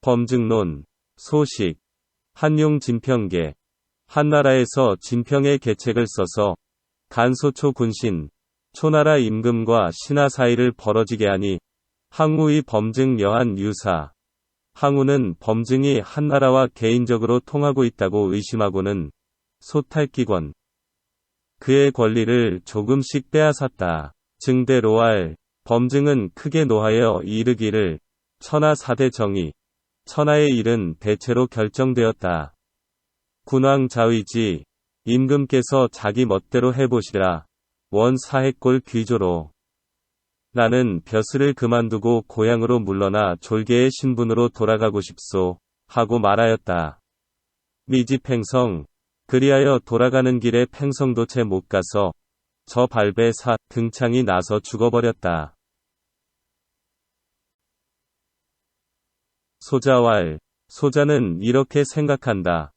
범증론, 소식, 한용 진평계. 한나라에서 진평의 계책을 써서 간소초 군신, 초나라 임금과 신하 사이를 벌어지게 하니 항우의 범증 여한 유사. 항우는 범증이 한나라와 개인적으로 통하고 있다고 의심하고는 소탈기권, 그의 권리를 조금씩 빼앗았다. 증대 로알, 범증은 크게 노하여 이르기를 천하 사대 정의, 천하의 일은 대체로 결정되었다. 군왕 자의지, 임금께서 자기 멋대로 해보시라. 원 사해골 귀조로. 나는 벼슬을 그만두고 고향으로 물러나 졸개의 신분으로 돌아가고 싶소. 하고 말하였다. 미지팽성, 그리하여 돌아가는 길에 팽성도 채 못 가서 저 발배 사 등창이 나서 죽어버렸다. 소자왈, 소자는 이렇게 생각한다.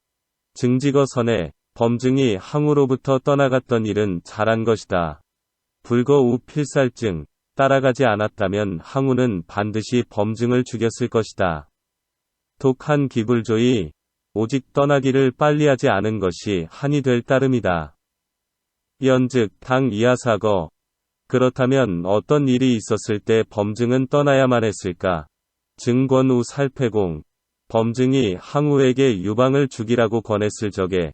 증지거선에 범증이 항우로부터 떠나갔던 일은 잘한 것이다. 불거 우 필살증, 따라가지 않았다면 항우는 반드시 범증을 죽였을 것이다. 독한 기불조이, 오직 떠나기를 빨리 하지 않은 것이 한이 될 따름이다. 연즉 당 이하사거, 그렇다면 어떤 일이 있었을 때 범증은 떠나야만 했을까? 증권우 살패공, 범증이 항우에게 유방을 죽이라고 권했을 적에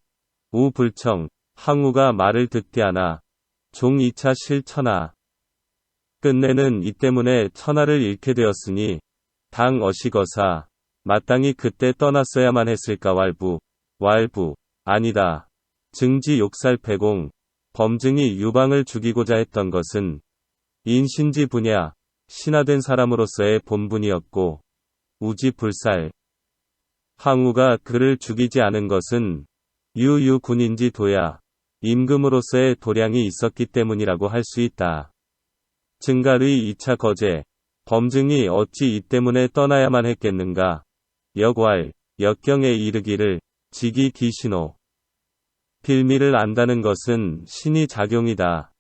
우 불청, 항우가 말을 듣지 않아 종 2차 실천하. 끝내는 이 때문에 천하를 잃게 되었으니 당 어시거사, 마땅히 그때 떠났어야만 했을까? 왈부, 아니다. 증지 욕살패공, 범증이 유방을 죽이고자 했던 것은 인신지 분야, 신하된 사람으로서의 본분이었고 우지불살. 항우가 그를 죽이지 않은 것은 유유군인지 도야, 임금으로서의 도량이 있었기 때문이라고 할 수 있다. 증갈의 2차 거제, 범증이 어찌 이 때문에 떠나야만 했겠는가? 역왈, 역경에 이르기를 지기 기신호. 빌미를 안다는 것은 신이 작용이다.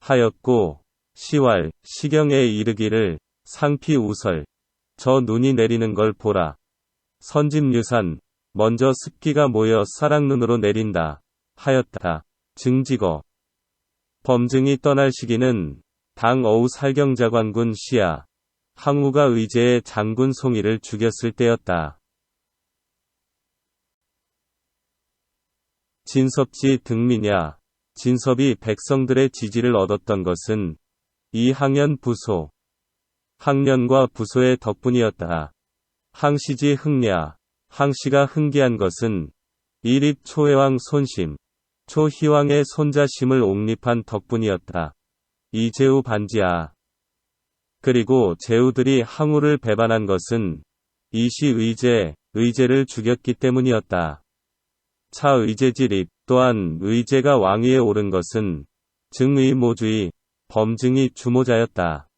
하였고, 시왈, 시경에 이르기를 상피 우설. 저 눈이 내리는 걸 보라. 선집유산, 먼저 습기가 모여 사랑눈으로 내린다. 하였다. 증지거. 범증이 떠날 시기는 당 어우 살경자관군 시야. 항우가 의제의 장군 송이를 죽였을 때였다. 진섭지 등미냐. 진섭이 백성들의 지지를 얻었던 것은 이 항연 부소, 항년과 부소의 덕분이었다. 항시지 흥냐. 항시가 흥기한 것은 이립 초해왕 손심, 초희왕의 손자심을 옹립한 덕분이었다. 이제우 반지하. 그리고 제후들이 항우를 배반한 것은 이시 의제를 죽였기 때문이었다. 차 의제지립, 또한 의제가 왕위에 오른 것은 증의모주의, 범증이 주모자였다.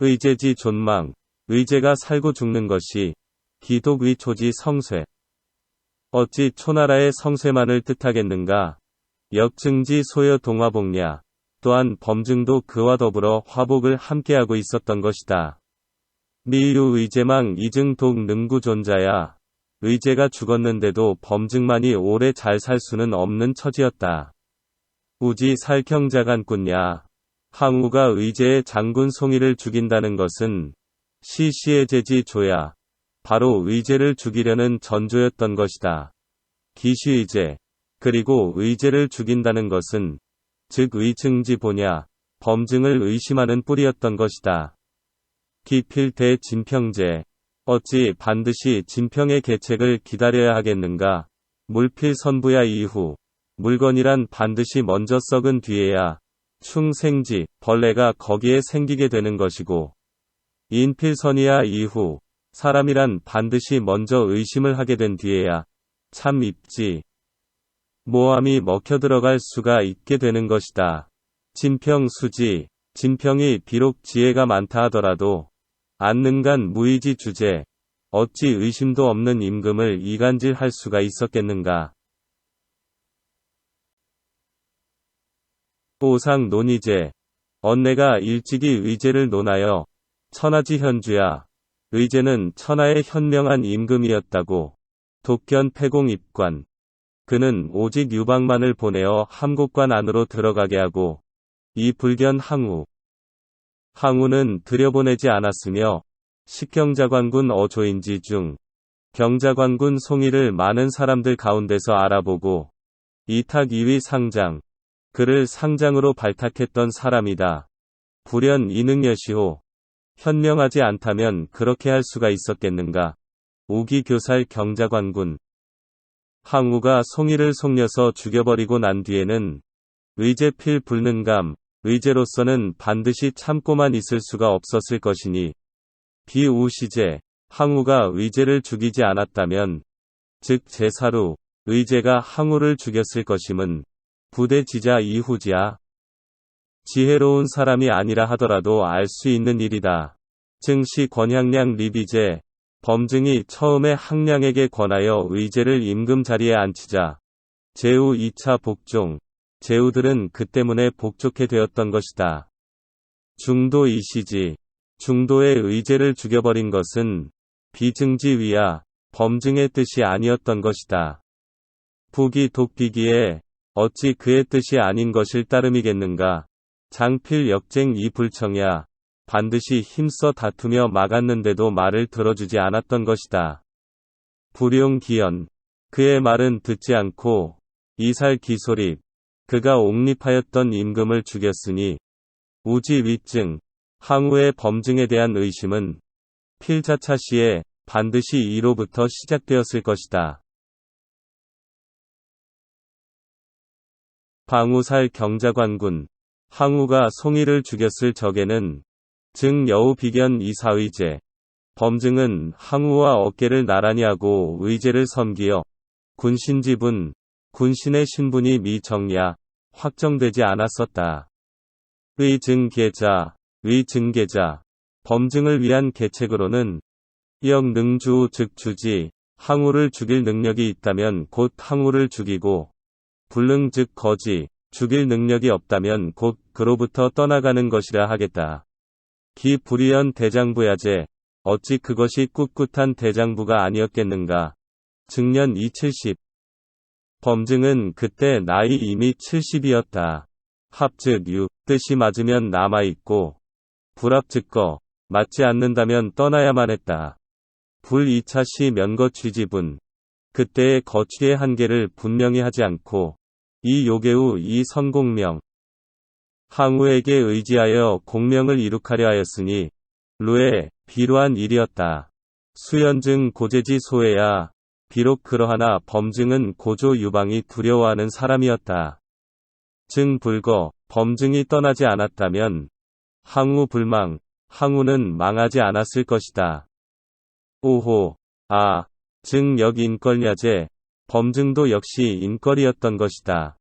의제지 존망, 의제가 살고 죽는 것이 기독의 초지 성쇠. 어찌 초나라의 성쇠만을 뜻하겠는가? 역증지 소여 동화복냐. 또한 범증도 그와 더불어 화복을 함께하고 있었던 것이다. 미유 의제망 이증독 능구존자야. 의제가 죽었는데도 범증만이 오래 잘 살 수는 없는 처지였다. 우지 살경자간꾼야. 항우가 의제의 장군 송이를 죽인다는 것은 시시의 제지 조야. 바로 의제를 죽이려는 전조였던 것이다. 기시의제. 그리고 의제를 죽인다는 것은 즉 의증지 보냐, 범증을 의심하는 뿌리였던 것이다. 기필대 진평제. 어찌 반드시 진평의 계책을 기다려야 하겠는가? 물필선부야. 이후 물건이란 반드시 먼저 썩은 뒤에야 충생지, 벌레가 거기에 생기게 되는 것이고, 인필선이야. 이후 사람이란 반드시 먼저 의심을 하게 된 뒤에야 참 입지, 모함이 먹혀 들어갈 수가 있게 되는 것이다. 진평수지. 진평이 비록 지혜가 많다 하더라도 안능간 무의지 주제, 어찌 의심도 없는 임금을 이간질할 수가 있었겠는가. 오상 논의제. 언내가 일찍이 의제를 논하여 천하지 현주야. 의제는 천하의 현명한 임금이었다고. 독견 패공 입관. 그는 오직 유방만을 보내어 함곡관 안으로 들어가게 하고 이 불견 항우는 들여보내지 않았으며 식경자관군 어조인지 중 경자관군 송이를 많은 사람들 가운데서 알아보고 이탁 이위 상장, 그를 상장으로 발탁했던 사람이다. 불연 이능여시호. 현명하지 않다면 그렇게 할 수가 있었겠는가. 우기교살 경자관군. 항우가 송이를 속여서 죽여버리고 난 뒤에는 의제필 불능감, 의제로서는 반드시 참고만 있을 수가 없었을 것이니 비우시제, 항우가 의제를 죽이지 않았다면 즉 제사루, 의제가 항우를 죽였을 것임은 부대지자 이후지야. 지혜로운 사람이 아니라 하더라도 알 수 있는 일이다. 증시 권향량 리비제, 범증이 처음에 항량에게 권하여 의제를 임금 자리에 앉히자 제후 2차 복종, 제후들은 그 때문에 복종게 되었던 것이다. 중도 이시지, 중도의 의제를 죽여버린 것은 비증지위야 범증의 뜻이 아니었던 것이다. 북이 독비기에 어찌 그의 뜻이 아닌 것일 따름이겠는가. 장필 역쟁 이 불청야, 반드시 힘써 다투며 막았는데도 말을 들어주지 않았던 것이다. 불용기연, 그의 말은 듣지 않고 이살 기소립, 그가 옹립하였던 임금을 죽였으니 우지위증, 항우의 범증에 대한 의심은 필자차 시에 반드시 이로부터 시작되었을 것이다. 방우살 경자관군. 항우가 송이를 죽였을 적에는 증 여우 비견 이사의제, 범증은 항우와 어깨를 나란히 하고 의제를 섬기어 군신지분, 군신의 신분이 미정야 확정되지 않았었다. 의증계자, 의증계자, 범증을 위한 계책으로는 역능주 즉 주지, 항우를 죽일 능력이 있다면 곧 항우를 죽이고 불능 즉 거지, 죽일 능력이 없다면 곧 그로부터 떠나가는 것이라 하겠다. 기 불의연 대장부야제, 어찌 그것이 꿋꿋한 대장부가 아니었겠는가. 증년 이 70. 범증은 그때 나이 이미 70이었다. 합즉 유, 뜻이 맞으면 남아있고 불합즉거, 맞지 않는다면 떠나야만 했다. 불 2차 시 면거 취지분. 그때의 거취의 한계를 분명히 하지 않고 이 요계후 이 선공명. 항우에게 의지하여 공명을 이룩하려 하였으니 루에 비루한 일이었다. 수연증 고재지 소해야. 비록 그러하나 범증은 고조 유방이 두려워하는 사람이었다. 증 불거, 범증이 떠나지 않았다면 항우 불망, 항우는 망하지 않았을 것이다. 오호, 증 역 인걸야제, 범증도 역시 인걸이었던 것이다.